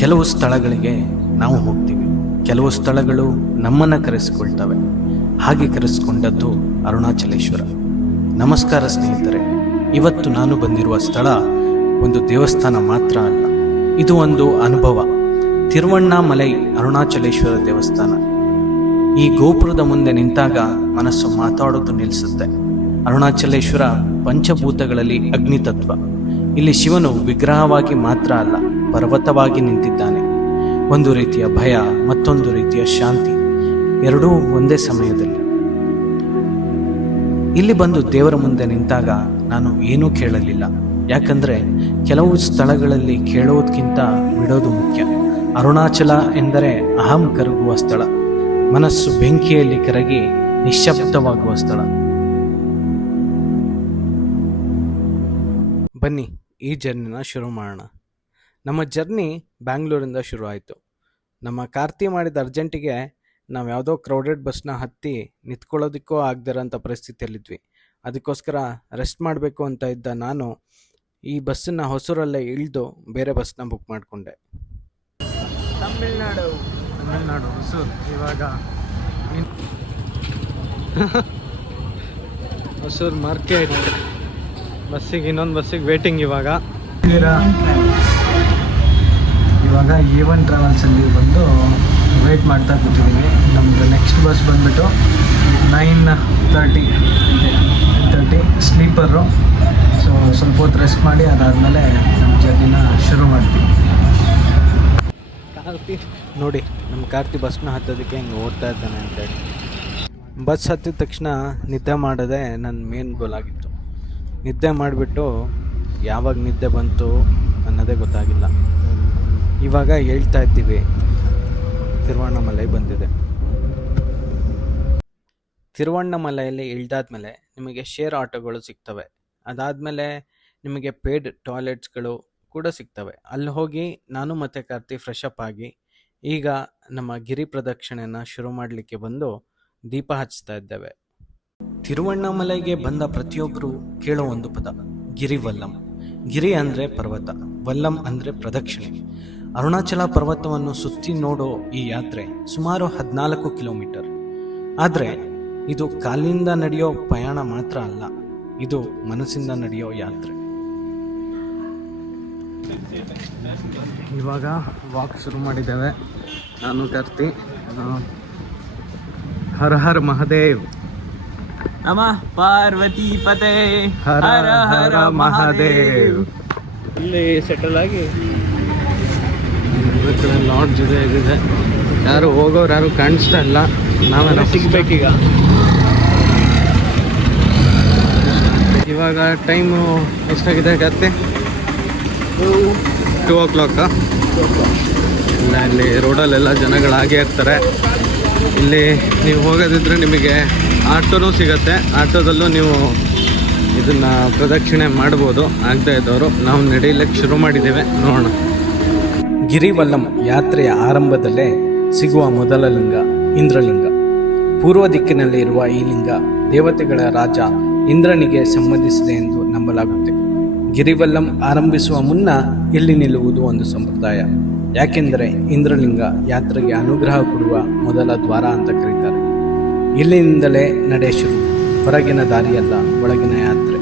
ಕೆಲವು ಸ್ಥಳಗಳಿಗೆ ನಾವು ಹೋಗ್ತೀವಿ, ಕೆಲವು ಸ್ಥಳಗಳು ನಮ್ಮನ್ನು ಕರೆಸಿಕೊಳ್ತವೆ. ಹಾಗೆ ಕರೆಸಿಕೊಂಡದ್ದು ಅರುಣಾಚಲೇಶ್ವರ. ನಮಸ್ಕಾರ ಸ್ನೇಹಿತರೆ, ಇವತ್ತು ನಾನು ಬಂದಿರುವ ಸ್ಥಳ ಒಂದು ದೇವಸ್ಥಾನ ಮಾತ್ರ ಅಲ್ಲ, ಇದು ಒಂದು ಅನುಭವ. ತಿರುವಣ್ಣಾಮಲೈ ಅರುಣಾಚಲೇಶ್ವರ ದೇವಸ್ಥಾನ. ಈ ಗೋಪುರದ ಮುಂದೆ ನಿಂತಾಗ ಮನಸ್ಸು ಮಾತಾಡೋದು ನಿಲ್ಲಿಸುತ್ತೆ. ಅರುಣಾಚಲೇಶ್ವರ ಪಂಚಭೂತಗಳಲ್ಲಿ ಅಗ್ನಿತತ್ವ. ಇಲ್ಲಿ ಶಿವನು ವಿಗ್ರಹವಾಗಿ ಮಾತ್ರ ಅಲ್ಲ, ಪರ್ವತವಾಗಿ ನಿಂತಿದ್ದಾನೆ. ಒಂದು ರೀತಿಯ ಭಯ, ಮತ್ತೊಂದು ರೀತಿಯ ಶಾಂತಿ, ಎರಡೂ ಒಂದೇ ಸಮಯದಲ್ಲಿ. ಇಲ್ಲಿ ಬಂದು ದೇವರ ಮುಂದೆ ನಿಂತಾಗ ನಾನು ಏನೂ ಕೇಳಲಿಲ್ಲ, ಯಾಕಂದರೆ ಕೆಲವು ಸ್ಥಳಗಳಲ್ಲಿ ಕೇಳೋದಕ್ಕಿಂತ ಬಿಡೋದು ಮುಖ್ಯ. ಅರುಣಾಚಲ ಎಂದರೆ ಅಹಂ ಕರಗುವ ಸ್ಥಳ, ಮನಸ್ಸು ಬೆಂಕಿಯಲ್ಲಿ ಕರಗಿ ನಿಶ್ಶಬ್ದವಾಗುವ ಸ್ಥಳ. ಬನ್ನಿ ಈ ಜರ್ನಿನ ಶುರು ಮಾಡೋಣ. ನಮ್ಮ ಜರ್ನಿ ಬ್ಯಾಂಗ್ಳೂರಿಂದ ಶುರು ಆಯಿತು. ನಮ್ಮ ಕಾರ್ತಿ ಮಾಡಿದ ಅರ್ಜೆಂಟಿಗೆ ನಾವು ಯಾವುದೋ ಕ್ರೌಡೆಡ್ ಬಸ್ನ ಹತ್ತಿ ನಿಂತ್ಕೊಳ್ಳೋದಕ್ಕೂ ಆಗದಿರೋಂಥ ಪರಿಸ್ಥಿತಿಯಲ್ಲಿದ್ವಿ. ಅದಕ್ಕೋಸ್ಕರ ರೆಸ್ಟ್ ಮಾಡಬೇಕು ಅಂತ ಇದ್ದ ನಾನು ಈ ಬಸ್ಸನ್ನು ಹೊಸೂರಲ್ಲೇ ಇಳಿದು ಬೇರೆ ಬಸ್ನ ಬುಕ್ ಮಾಡಿಕೊಂಡೆ. ತಮಿಳ್ನಾಡು ಹೊಸೂರು. ಇವಾಗ ಹೊಸೂರು ಮಾರ್ಕೆಟ್ ಬಸ್ಸಿಗೆ, ಇನ್ನೊಂದು ಬಸ್ಸಿಗೆ ವೇಟಿಂಗ್. ಇವಾಗ A1 ಟ್ರಾವೆಲ್ಸಲ್ಲಿ ಬಂದು ವೆಯ್ಟ್ ಮಾಡ್ತಾ ಕೂತಿದ್ದೀವಿ. ನಮ್ಮದು ನೆಕ್ಸ್ಟ್ ಬಸ್ ಬಂದುಬಿಟ್ಟು 9:30 ಸ್ಲೀಪರು. ಸೊ ಸ್ವಲ್ಪ ಹೊತ್ತು ರೆಸ್ಟ್ ಮಾಡಿ ಅದಾದಮೇಲೆ ನಮ್ಮ ಜರ್ನಿನ ಶುರು ಮಾಡ್ತೀವಿ. ಕಾರ್ತಿ ನೋಡಿ, ನಮ್ಮ ಕಾರ್ತಿ ಬಸ್ನ ಹತ್ತೋದಕ್ಕೆ ಹಿಂಗೆ ಓಡ್ತಾ ಇದ್ದಾನೆ ಅಂತೇಳಿ. ಬಸ್ ಹತ್ತಿದ ತಕ್ಷಣ ನಿದ್ದೆ ಮಾಡೋದೇ ನನ್ನ ಮೇನ್ ಗೋಲ್ ಆಗಿತ್ತು. ನಿದ್ದೆ ಮಾಡಿಬಿಟ್ಟು ಯಾವಾಗ ನಿದ್ದೆ ಬಂತು ಅನ್ನೋದೇ ಗೊತ್ತಾಗಿಲ್ಲ. ಇವಾಗ ಹೇಳ್ತಾ ಇದ್ದೀವಿ, ತಿರುವಣ್ಣಾಮಲೈ ಬಂದಿದೆ. ತಿರುವಣ್ಣಾಮಲೈಯಲ್ಲಿ ಇಳಿದಾದ್ಮೇಲೆ ನಿಮಗೆ ಶೇರ್ ಆಟೋಗಳು ಸಿಗ್ತವೆ. ಅದಾದಮೇಲೆ ನಿಮಗೆ ಪೇಯ್ಡ್ ಟಾಯ್ಲೆಟ್ಸ್ಗಳು ಕೂಡ ಸಿಗ್ತವೆ. ಅಲ್ಲಿ ಹೋಗಿ ನಾನು ಮತ್ತು ಕಾರ್ತಿ ಫ್ರೆಶ್ ಅಪ್ ಆಗಿ ಈಗ ನಮ್ಮ ಗಿರಿ ಪ್ರದಕ್ಷಿಣೆಯನ್ನು ಶುರು ಮಾಡಲಿಕ್ಕೆ ಬಂದು ದೀಪ ಹಚ್ತಾ ಇದ್ದೇವೆ. ತಿರುವಣ್ಣಾಮಲೈಗೆ ಬಂದ ಪ್ರತಿಯೊಬ್ಬರು ಕೇಳೋ ಒಂದು ಪದ, ಗಿರಿವಲ್ಲಂ. ಗಿರಿ ಅಂದರೆ ಪರ್ವತ, ವಲ್ಲಂ ಅಂದರೆ ಪ್ರದಕ್ಷಿಣೆ. ಅರುಣಾಚಲ ಪರ್ವತವನ್ನು ಸುತ್ತಿ ನೋಡೋ ಈ ಯಾತ್ರೆ ಸುಮಾರು 14 ಕಿಲೋಮೀಟರ್. ಆದರೆ ಇದು ಕಾಲಿಂದ ನಡೆಯೋ ಪಯಣ ಮಾತ್ರ ಅಲ್ಲ, ಇದು ಮನಸ್ಸಿಂದ ನಡೆಯೋ ಯಾತ್ರೆ. ಇವಾಗ ವಾಕ್ ಶುರು ಮಾಡಿದ್ದೇವೆ, ನಾನು ಕಾರ್ತಿ. ಹರ ಹರ ಮಹಾದೇವ್. ನಮಃ ಪಾರ್ವತಿ ಪತೆ. ಹರ ಹರ ಮಹಾದೇವ್. ಇಲ್ಲಿ ಸೆಟಲ್ ಆಗಿ ಲಾಡ್ಜ್ ಇದೆ. ಯಾರು ಹೋಗೋರು ಯಾರು ಕಾಣಿಸ್ತಾ ಇಲ್ಲ, ನಾವೆಲ್ಲ ಸಿಗ್ಬೇಕೀಗ. ಇವಾಗ ಟೈಮು ಎಷ್ಟಾಗಿದೆ ಕತ್ತೆ? 2 o'clock. ಇಲ್ಲ, ಇಲ್ಲಿ ರೋಡಲ್ಲೆಲ್ಲ ಜನಗಳಾಗೇ ಇರ್ತಾರೆ. ಇಲ್ಲಿ ನೀವು ಹೋಗೋದಿದ್ರೆ ನಿಮಗೆ ಆಟೋನೂ ಸಿಗತ್ತೆ. ಆಟೋದಲ್ಲೂ ನೀವು ಇದನ್ನು ಪ್ರದಕ್ಷಿಣೆ ಮಾಡ್ಬೋದು. ಆಗದೆ ಇದ್ದವರು ನಾವು ನಡೀಲಿಕ್ಕೆ ಶುರು ಮಾಡಿದ್ದೇವೆ, ನೋಡೋಣ. ಗಿರಿವಲ್ಲಂ ಯಾತ್ರೆಯ ಆರಂಭದಲ್ಲೇ ಸಿಗುವ ಮೊದಲ ಲಿಂಗ ಇಂದ್ರಲಿಂಗ. ಪೂರ್ವ ದಿಕ್ಕಿನಲ್ಲಿ ಇರುವ ಈ ಲಿಂಗ ದೇವತೆಗಳ ರಾಜ ಇಂದ್ರನಿಗೆ ಸಂಬಂಧಿಸಿದೆ ಎಂದು ನಂಬಲಾಗುತ್ತೆ. ಗಿರಿವಲ್ಲಂ ಆರಂಭಿಸುವ ಮುನ್ನ ಇಲ್ಲಿ ನಿಲ್ಲುವುದು ಒಂದು ಸಂಪ್ರದಾಯ. ಯಾಕೆಂದರೆ ಇಂದ್ರಲಿಂಗ ಯಾತ್ರೆಗೆ ಅನುಗ್ರಹ ಕೊಡುವ ಮೊದಲ ದ್ವಾರ ಅಂತ ಕರೀತಾರೆ. ಇಲ್ಲಿಂದಲೇ ನಡೆ ಶುರು. ಹೊರಗಿನ ದಾರಿಯಲ್ಲ, ಒಳಗಿನ ಯಾತ್ರೆ.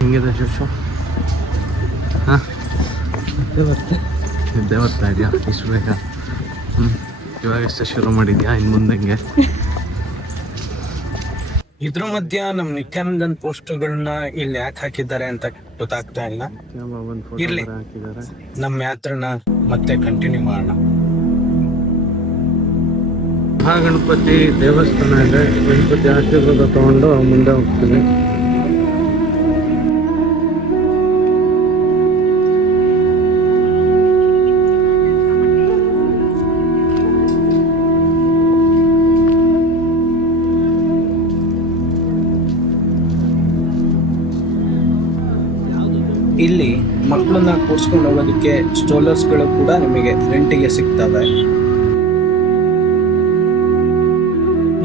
ಹಿಂಗಿದೆ ಶೋಶು. ಹಾಂ, ನಿದ್ದೆ ಬರ್ತಾ ಇದೆಯಾ ಇಷ್ಟು ಬೇಗ? ಇವಾಗಷ್ಟೇ ಶುರು ಮಾಡಿದ್ಯಾ? ಇನ್ನು ಮುಂದಂಗೆ ಇದ್ರ ಮಧ್ಯ ನಮ್ಮ ನಿತ್ಯಾನಂದನ್ ಪೋಸ್ಟರ್ಗಳನ್ನ ಇಲ್ಲಿ ಯಾಕೆ ಹಾಕಿದ್ದಾರೆ ಅಂತ ಗೊತ್ತಾಗ್ತಾ ಇಲ್ಲ. ಇರ್ಲಿ, ನಮ್ಮ ಯಾತ್ರೆನ ಮತ್ತೆ ಕಂಟಿನ್ಯೂ ಮಾಡೋಣ. ಮಹಾಗಣಪತಿ ದೇವಸ್ಥಾನ ಇದೆ. ಗಣಪತಿ ಆಶೀರ್ವಾದ ತಗೊಂಡು ಮುಂದೆ ಹೋಗ್ತೀನಿ. ಇಲ್ಲಿ ಮಕ್ಕಳನ್ನ ಕೂರಿಸ್ಕೊಂಡು ಹೋಗೋದಕ್ಕೆ ಸ್ಟ್ರೋಲರ್ಸ್ಗಳು ಕೂಡ ನಿಮಗೆ ರೆಂಟಿಗೆ ಸಿಗ್ತವೆ.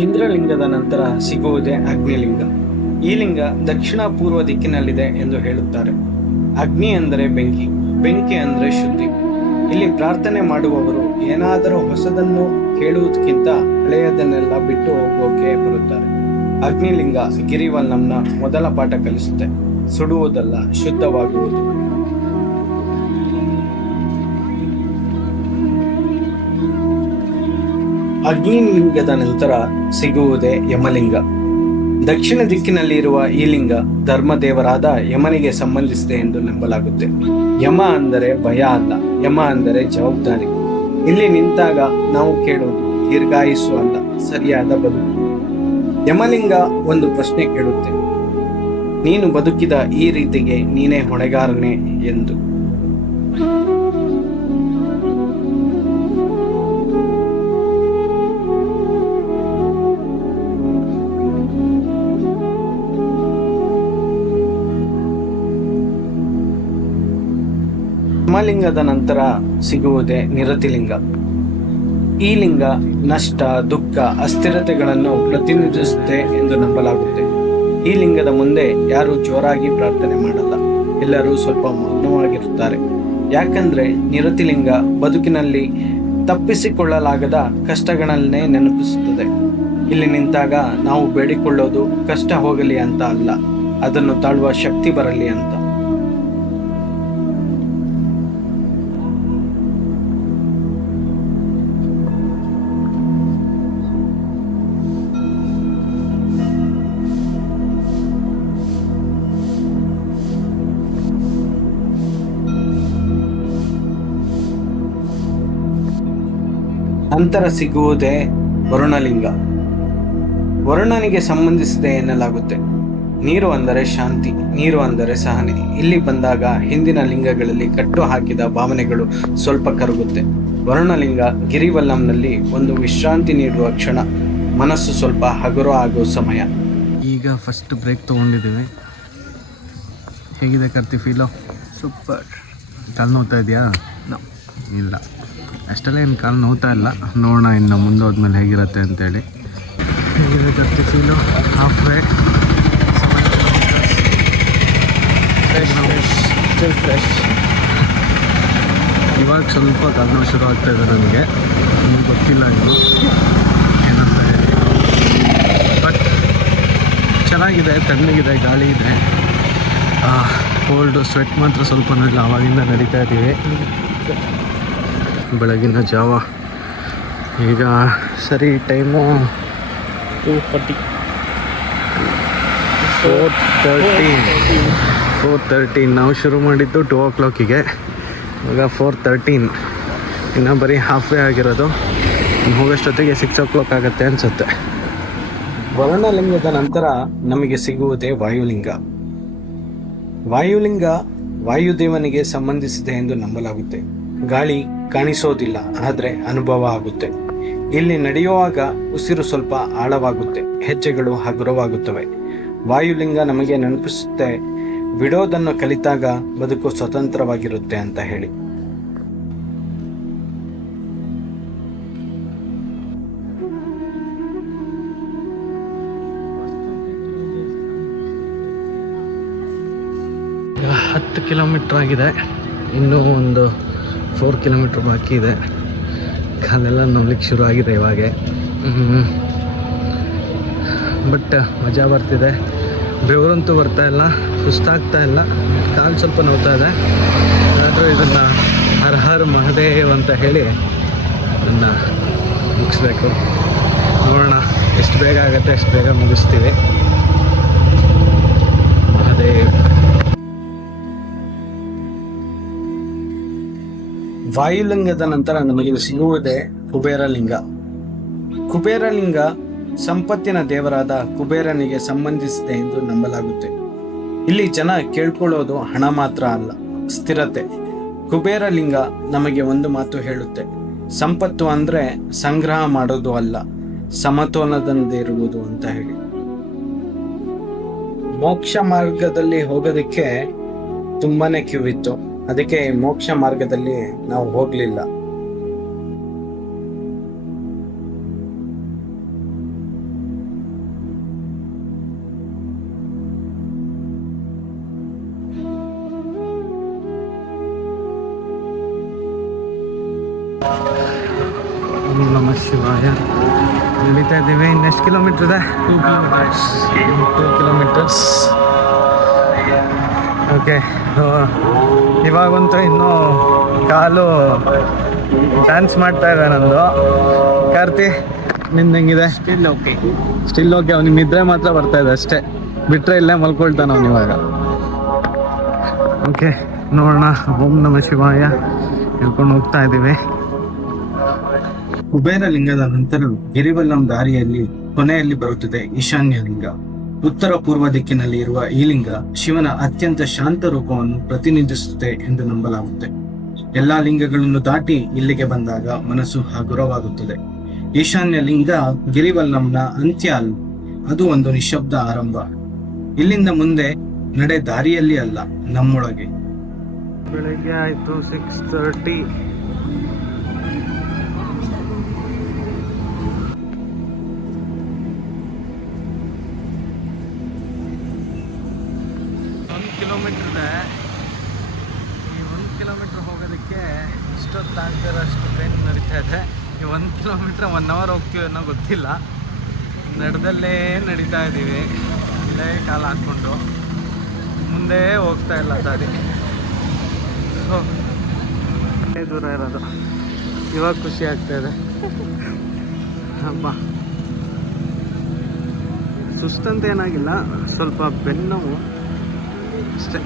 ಇಂದ್ರಲಿಂಗದ ನಂತರ ಸಿಗುವುದೇ ಅಗ್ನಿಲಿಂಗ. ಈ ಲಿಂಗ ದಕ್ಷಿಣ ಪೂರ್ವ ದಿಕ್ಕಿನಲ್ಲಿದೆ ಎಂದು ಹೇಳುತ್ತಾರೆ. ಅಗ್ನಿ ಅಂದರೆ ಬೆಂಕಿ, ಬೆಂಕಿ ಅಂದರೆ ಶುದ್ಧಿ. ಇಲ್ಲಿ ಪ್ರಾರ್ಥನೆ ಮಾಡುವವರು ಏನಾದರೂ ಹೊಸದನ್ನು ಕೇಳುವುದಕ್ಕಿಂತ ಹಳೆಯದನ್ನೆಲ್ಲ ಬಿಟ್ಟು ಹೋಗೋಕೆ ಬರುತ್ತಾರೆ. ಅಗ್ನಿಲಿಂಗ ಗಿರಿವಲ್ಲಂನ ಮೊದಲ ಪಾಠ ಕಲಿಸುತ್ತೆ, ಸುಡುವುದಲ್ಲ ಶುದ್ಧವಾಗುವುದು. ಅಗ್ನಿಲಿಂಗದ ನಂತರ ಸಿಗುವುದೇ ಯಮಲಿಂಗ. ದಕ್ಷಿಣ ದಿಕ್ಕಿನಲ್ಲಿ ಇರುವ ಈ ಲಿಂಗ ಧರ್ಮದೇವರಾದ ಯಮನಿಗೆ ಸಂಬಂಧಿಸಿದೆ ಎಂದು ನಂಬಲಾಗುತ್ತೆ. ಯಮ ಅಂದರೆ ಭಯ ಅಲ್ಲ, ಯಮ ಅಂದರೆ ಜವಾಬ್ದಾರಿ. ಇಲ್ಲಿ ನಿಂತಾಗ ನಾವು ಕೇಳೋದು ದೀರ್ಘಾಯುಸ್ಸು ಅಲ್ಲ, ಸರಿಯಾದ ಬದುಕು. ಯಮಲಿಂಗ ಒಂದು ಪ್ರಶ್ನೆ ಕೇಳುತ್ತೆ, ನೀನು ಬದುಕಿದ ಈ ರೀತಿಗೆ ನೀನೇ ಹೊಣೆಗಾರನೇ ಎಂದು. ಯಮಲಿಂಗದ ನಂತರ ಸಿಗುವುದೇ ನಿರತಿಲಿಂಗ. ಈ ಲಿಂಗ ನಷ್ಟ, ದುಃಖ, ಅಸ್ಥಿರತೆಗಳನ್ನು ಪ್ರತಿನಿಧಿಸುತ್ತೆ ಎಂದು ನಂಬಲಾಗುತ್ತೆ. ಈ ಲಿಂಗದ ಮುಂದೆ ಯಾರು ಜೋರಾಗಿ ಪ್ರಾರ್ಥನೆ ಮಾಡಲ್ಲ, ಎಲ್ಲರೂ ಸ್ವಲ್ಪ ಮೌನವಾಗಿರುತ್ತಾರೆ. ಯಾಕಂದ್ರೆ ನಿರತಿಲಿಂಗ ಬದುಕಿನಲ್ಲಿ ತಪ್ಪಿಸಿಕೊಳ್ಳಲಾಗದ ಕಷ್ಟಗಳನ್ನೇ ನೆನಪಿಸುತ್ತದೆ. ಇಲ್ಲಿ ನಿಂತಾಗ ನಾವು ಬೇಡಿಕೊಳ್ಳೋದು ಕಷ್ಟ ಹೋಗಲಿ ಅಂತ ಅಲ್ಲ, ಅದನ್ನು ತಾಳುವ ಶಕ್ತಿ ಬರಲಿ ಅಂತ. ನಂತರ ಸಿಗುವುದೇ ವರುಣಲಿಂಗ. ವರುಣನಿಗೆ ಸಂಬಂಧಿಸಿದೆ ಎನ್ನಲಾಗುತ್ತೆ. ನೀರು ಅಂದರೆ ಶಾಂತಿ, ನೀರು ಅಂದರೆ ಸಹನೆ. ಇಲ್ಲಿ ಬಂದಾಗ ಹಿಂದಿನ ಲಿಂಗಗಳಲ್ಲಿ ಕಟ್ಟು ಹಾಕಿದ ಭಾವನೆಗಳು ಸ್ವಲ್ಪ ಕರಗುತ್ತೆ. ವರುಣಲಿಂಗ ಗಿರಿವಲ್ಲಂನಲ್ಲಿ ಒಂದು ವಿಶ್ರಾಂತಿ ನೀಡುವ ಕ್ಷಣ, ಮನಸ್ಸು ಸ್ವಲ್ಪ ಹಗುರ ಆಗೋ ಸಮಯ. ಈಗ ಫಸ್ಟ್ ಬ್ರೇಕ್ ತೊಗೊಂಡಿದ್ದೀವಿ. ಹೇಗಿದೆ ಕರ್ತಿ ಫೀಲು? ಸೂಪರ್. ಕಾಲು ನೋವ್ತಾ ಇದೆಯಾ? ಇಲ್ಲ, ಅಷ್ಟೆಲ್ಲ ಏನು ಕಾಲು ನೋವ್ತಾ ಇಲ್ಲ. ನೋಡೋಣ ಇನ್ನು ಮುಂದೆ ಹೋದ್ಮೇಲೆ ಹೇಗಿರುತ್ತೆ ಅಂತೇಳಿ. ಹೇಗಿದೆ ಕರ್ತಿ ಫೀಲು? Half way, fresh. ಇವಾಗ ಸ್ವಲ್ಪ ಕಾಲು ನೋವು ಶುರು ಆಗ್ತಾ ಇದೆ ನನಗೆ. ನಿಮಗೆ ಗೊತ್ತಿಲ್ಲ ಇನ್ನು ಏನಂತ ಹೇಳಿ. ಬಟ್ ಚೆನ್ನಾಗಿದೆ, ತಣ್ಣಗಿದೆ, ಗಾಳಿ ಇದೆ. ಕೋಲ್ಡು, ಸ್ವೆಟ್ ಮಾತ್ರ ಸ್ವಲ್ಪನೂ ಇಲ್ಲ. ಆವಾಗಿಂದ ನಡೀತಾ ಇದ್ದೀವಿ. ಬೆಳಗಿನ ಜಾವ. ಈಗ ಸರಿ ಟೈಮು 4:13. ನಾವು ಶುರು ಮಾಡಿದ್ದು 2 o'clock-ಗೆ. ಇವಾಗ 4:13. ಇನ್ನು ಬರೀ ಹಾಫ್ ವೇ ಆಗಿರೋದು. ಹೋಗೋಷ್ಟೊತ್ತಿಗೆ 6 o'clock ಆಗುತ್ತೆ ಅನಿಸುತ್ತೆ. ವರುಣಲಿಂಗದ ನಂತರ ನಮಗೆ ಸಿಗುವುದೇ ವಾಯುಲಿಂಗ. ವಾಯುಲಿಂಗ ವಾಯುದೇವನಿಗೆ ಸಂಬಂಧಿಸಿದೆ ಎಂದು ನಂಬಲಾಗುತ್ತೆ. ಗಾಳಿ ಕಾಣಿಸೋದಿಲ್ಲ, ಆದರೆ ಅನುಭವ ಆಗುತ್ತೆ. ಇಲ್ಲಿ ನಡೆಯುವಾಗ ಉಸಿರು ಸ್ವಲ್ಪ ಆಳವಾಗುತ್ತೆ, ಹೆಜ್ಜೆಗಳು ಹಗುರವಾಗುತ್ತವೆ. ವಾಯುಲಿಂಗ ನಮಗೆ ನೆನಪಿಸುತ್ತೆ, ಬಿಡೋದನ್ನು ಕಲಿತಾಗ ಬದುಕು ಸ್ವತಂತ್ರವಾಗಿರುತ್ತೆ ಅಂತ ಹೇಳಿ. ಈಗ 10 ಕಿಲೋಮೀಟ್ರ್ ಆಗಿದೆ. ಇನ್ನೂ ಒಂದು 4 ಕಿಲೋಮೀಟ್ರ್ ಬಾಕಿ ಇದೆ. ಕಾಲೆಲ್ಲ ನೋವ್ಲಿಕ್ಕೆ ಶುರು ಆಗಿದೆ ಇವಾಗ. ಬಟ್ ಮಜಾ ಬರ್ತಿದೆ. ಬೆವರಂತೂ ಬರ್ತಾ ಇಲ್ಲ, ಸುಸ್ತಾಗ್ತಾ ಇಲ್ಲ. ಕಾಲು ಸ್ವಲ್ಪ ನೋವ್ತಾ ಇದೆ. ಆದರೂ ಇದನ್ನು ಹರ್ ಹರ್ ಮಹದೇವ್ ಅಂತ ಹೇಳಿ ಇದನ್ನು ಮುಗಿಸ್ಬೇಕು. ನೋಡೋಣ ಎಷ್ಟು ಬೇಗ ಆಗುತ್ತೆ, ಎಷ್ಟು ಬೇಗ ಮುಗಿಸ್ತೀವಿ. ಮಹದೇವ್. ವಾಯುಲಿಂಗದ ನಂತರ ನಮಗೆ ಸಿಗುವುದೇ ಕುಬೇರಲಿಂಗ. ಕುಬೇರಲಿಂಗ ಸಂಪತ್ತಿನ ದೇವರಾದ ಕುಬೇರನಿಗೆ ಸಂಬಂಧಿಸಿದೆ ಎಂದು ನಂಬಲಾಗುತ್ತೆ. ಇಲ್ಲಿ ಜನ ಕೇಳ್ಕೊಳ್ಳೋದು ಹಣ ಮಾತ್ರ ಅಲ್ಲ, ಸ್ಥಿರತೆ. ಕುಬೇರಲಿಂಗ ನಮಗೆ ಒಂದು ಮಾತು ಹೇಳುತ್ತೆ, ಸಂಪತ್ತು ಅಂದ್ರೆ ಸಂಗ್ರಹ ಮಾಡೋದು ಅಲ್ಲ, ಸಮತೋಲನದಲ್ಲಿರುವುದು ಅಂತ ಹೇಳಿ. ಮೋಕ್ಷ ಮಾರ್ಗದಲ್ಲಿ ಹೋಗೋದಕ್ಕೆ ತುಂಬಾನೇ ಕ್ಯೂ ಇತ್ತು. ಅದಕ್ಕೆ ಮೋಕ್ಷ ಮಾರ್ಗದಲ್ಲಿ ನಾವು ಹೋಗ್ಲಿಲ್ಲ. ಕಿಲೋಮೀಟರ್ ಇದೆ? 2 ಕಿಲೋಮೀಟರ್ಸ್. ಓಕೆ, ಇವಾಗಂತೂ ಇನ್ನೂ ಕಾಲು ಡ್ಯಾನ್ಸ್ ಮಾಡ್ತಾ ಇದೆ ನಂದು. ಕಾರ್ತಿ, ನಿಂದು ಹೆಂಗಿದೆ? Still okay. ಅವ್ನಿಗೆ ನಿದ್ರೆ ಮಾತ್ರ ಬರ್ತಾ ಇದೆ ಅಷ್ಟೇ, ಬಿಟ್ಟರೆ ಇಲ್ಲೇ ಮಲ್ಕೊಳ್ತಾನೆ ಅವ್ನು ಇವಾಗ. ಓಕೆ, ನೋಡೋಣ. ಓಂ ನಮಃ ಶಿವಾಯ ಹೇಳ್ಕೊಂಡು ಹೋಗ್ತಾ ಇದ್ದೀವಿ. ಕುಬೇರ ಲಿಂಗದ ನಂತರ ಗಿರಿವಲ್ಲಂ ದಾರಿಯಲ್ಲಿ ಕೊನೆಯಲ್ಲಿ ಬರುತ್ತದೆ ಈಶಾನ್ಯ ಲಿಂಗ. ಉತ್ತರ ಪೂರ್ವ ದಿಕ್ಕಿನಲ್ಲಿ ಇರುವ ಈ ಲಿಂಗ ಶಿವನ ಅತ್ಯಂತ ಶಾಂತ ರೂಪವನ್ನು ಪ್ರತಿನಿಧಿಸುತ್ತೆ ಎಂದು ನಂಬಲಾಗುತ್ತೆ. ಎಲ್ಲಾ ಲಿಂಗಗಳನ್ನು ದಾಟಿ ಇಲ್ಲಿಗೆ ಬಂದಾಗ ಮನಸ್ಸು ಹಗುರವಾಗುತ್ತದೆ. ಈಶಾನ್ಯ ಲಿಂಗ ಗಿರಿವಲ್ಲಂನ ಅಂತ್ಯ ಅಲ್ಲ, ಅದು ಒಂದು ನಿಶಬ್ದ ಆರಂಭ. ಇಲ್ಲಿಂದ ಮುಂದೆ ನಡೆ ದಾರಿಯಲ್ಲಿ ಅಲ್ಲ, ನಮ್ಮೊಳಗೆ. ಬೆಳಗ್ಗೆ ಆಯಿತು 6:30. ಕಿಲೋಮೀಟರ್ ಇದೆ. ಈ 1 ಕಿಲೋಮೀಟ್ರ್ ಹೋಗೋದಕ್ಕೆ ಇಷ್ಟೊತ್ತಾಗ್ತಿರೋಷ್ಟು ಟ್ರೈನ್ ನಡೀತಾ ಇದೆ. ಈ 1 ಕಿಲೋಮೀಟ್ರ್ 1 ಅವರ್ ಹೋಗ್ತೀವಿ ಅನ್ನೋ ಗೊತ್ತಿಲ್ಲ. ನಡೆದಲ್ಲೇ ನಡೀತಾ ಇದ್ದೀವಿ, ಅಲ್ಲೇ ಕಾಲು ಹಾಕ್ಕೊಂಡು ಮುಂದೆ ಹೋಗ್ತಾ ಇಲ್ಲ ದಾರಿ. ದೂರ ಇರೋದು ಇವಾಗ ಖುಷಿ ಆಗ್ತಾ ಇದೆ. ಹಬ್ಬ ಸುಸ್ತಂತ ಏನಾಗಿಲ್ಲ, ಸ್ವಲ್ಪ ಬೆನ್ನೋವು ಅಷ್ಟೇ.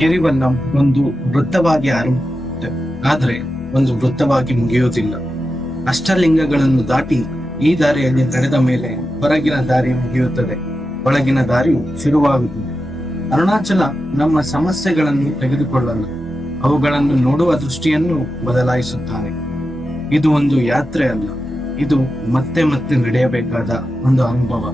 ಗಿರಿವಲ್ಲಂ ಒಂದು ವೃತ್ತವಾಗಿ ಆರಂಭಿಸುತ್ತೆ, ಆದರೆ ಒಂದು ವೃತ್ತವಾಗಿ ಮುಗಿಯುವುದಿಲ್ಲ. ಅಷ್ಟಲಿಂಗಗಳನ್ನು ದಾಟಿ ಈ ದಾರಿಯಲ್ಲಿ ನಡೆದ ಮೇಲೆ ಹೊರಗಿನ ದಾರಿ ಮುಗಿಯುತ್ತದೆ, ಒಳಗಿನ ದಾರಿಯು ಶುರುವಾಗುತ್ತದೆ. ಅರುಣಾಚಲ ನಮ್ಮ ಸಮಸ್ಯೆಗಳನ್ನು ತೆಗೆದುಕೊಳ್ಳಲ್ಲ, ಅವುಗಳನ್ನು ನೋಡುವ ದೃಷ್ಟಿಯನ್ನು ಬದಲಾಯಿಸುತ್ತಾನೆ. ಇದು ಒಂದು ಯಾತ್ರೆ ಅಲ್ಲ, ಇದು ಮತ್ತೆ ಮತ್ತೆ ನಡೆಯಬೇಕಾದ ಒಂದು ಅನುಭವ.